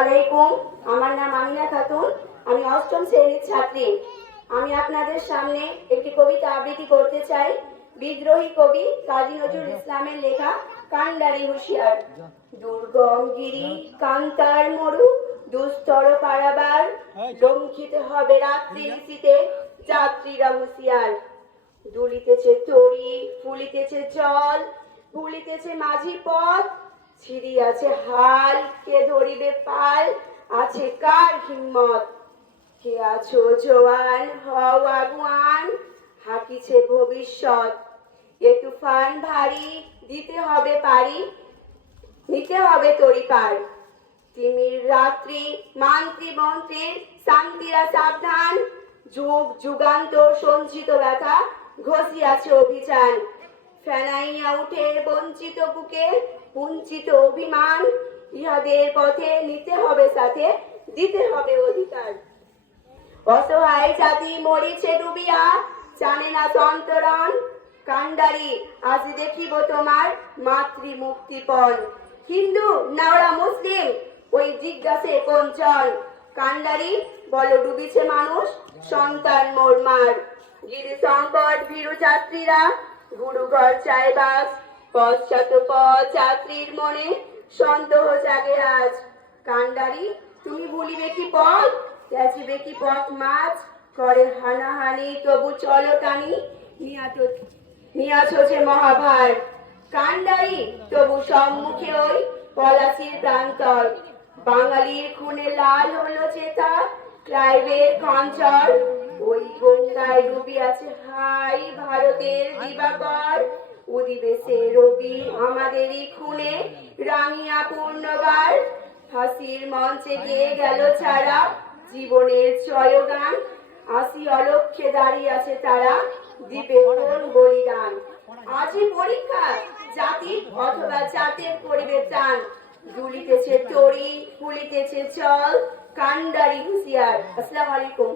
আলাইকুম, আমার নাম আমিনা খাতুন। আমি অষ্টম শ্রেণীর ছাত্রী। আমি আপনাদের সামনে একটি কবিতা আবৃত্তি করতে চাই। বিদ্রোহী কবি কাজী নজরুল ইসলামের লেখা কান্ডারি হুঁশিয়ার। দুর্গম গিরি কান্তার মরু দুস্তর পারাবার, লঙ্ঘিত হবে রাত্রি নিশীতে যাত্রীরা হুঁশিয়ার। দুলিতেছে তরি ফুলিতেছে জল, ভুলিতেছে মাঝি পথ, ছিড়িয়াছে হাল, কে ধরিবে পাল, আছে কার হিম্মত। কে আছো জোয়ান, হও আগুয়ান, হাকিছে ভবিষ্যৎ। এ তুফান ভারী, দিতে হবে পারি, নিতে হবে তরিপার। তিমির রাত্রি মান্ত্রী মন্ত্রীর শান্তিরা সাবধান, যুগ যুগান্তর সঞ্চিত ব্যথা ঘষিয়াছে অভিযান। ফেনাইয়া উঠে বঞ্চিত বুকে বঞ্চিত অভিমান, ইহাদের পথে নিতে হবে সাথে, দিতে হবে অধিকার। অসহায় জাতি মরিছে ডুবিয়া, জানে না সন্তরণ। কান্ডারি আজ দেখিব তোমার মাতৃ মুক্তিপণ। হিন্দু না ওরা মুসলিম, ওই জিজ্ঞাসে কোন জন। কান্ডারি বলো ডুবিছে মানুষ, সন্তান মোর মার। গিরি সংকট ভীরু যাত্রীরা গুরু ঘর চায় বাস, পশ্চাৎ পথ যাত্রীর মনে সন্দেহ জাগে আজ। কান্ডারি তুমি ভুলিবে কি পথ, ত্যাজিবে কি পথ মাছ। করে হানাহানি তবু চলো টানি, নিয়াছো যে মহাভার। কান্ডারি তবু সম্মুখে ওই পলাশির প্রান্তর, বাঙালির খুনে লাল হলো চেতা ক্লাইভের খঞ্চর। ওই গঙ্গায় ডুবিয়াছে হাই ভারতের দিবাকর, উদিবে সে রবি আমাদেরই খুনে রাঙিয়া পূর্ণবার। ফাঁসির মঞ্চে গিয়ে গেল ছাড়া জীবনের জয়গান, আসি অলক্ষ্যে দাঁড়িয়ে আছে তারা, দিবে কোন বলিদান। আজই পরীক্ষা জাতির অথবা জাতের করিবে ত্রাণ, দুলিতেছে তরি ফুলিতেছে জল, কান্ডারি হুঁশিয়ার। আসসালামু আলাইকুম।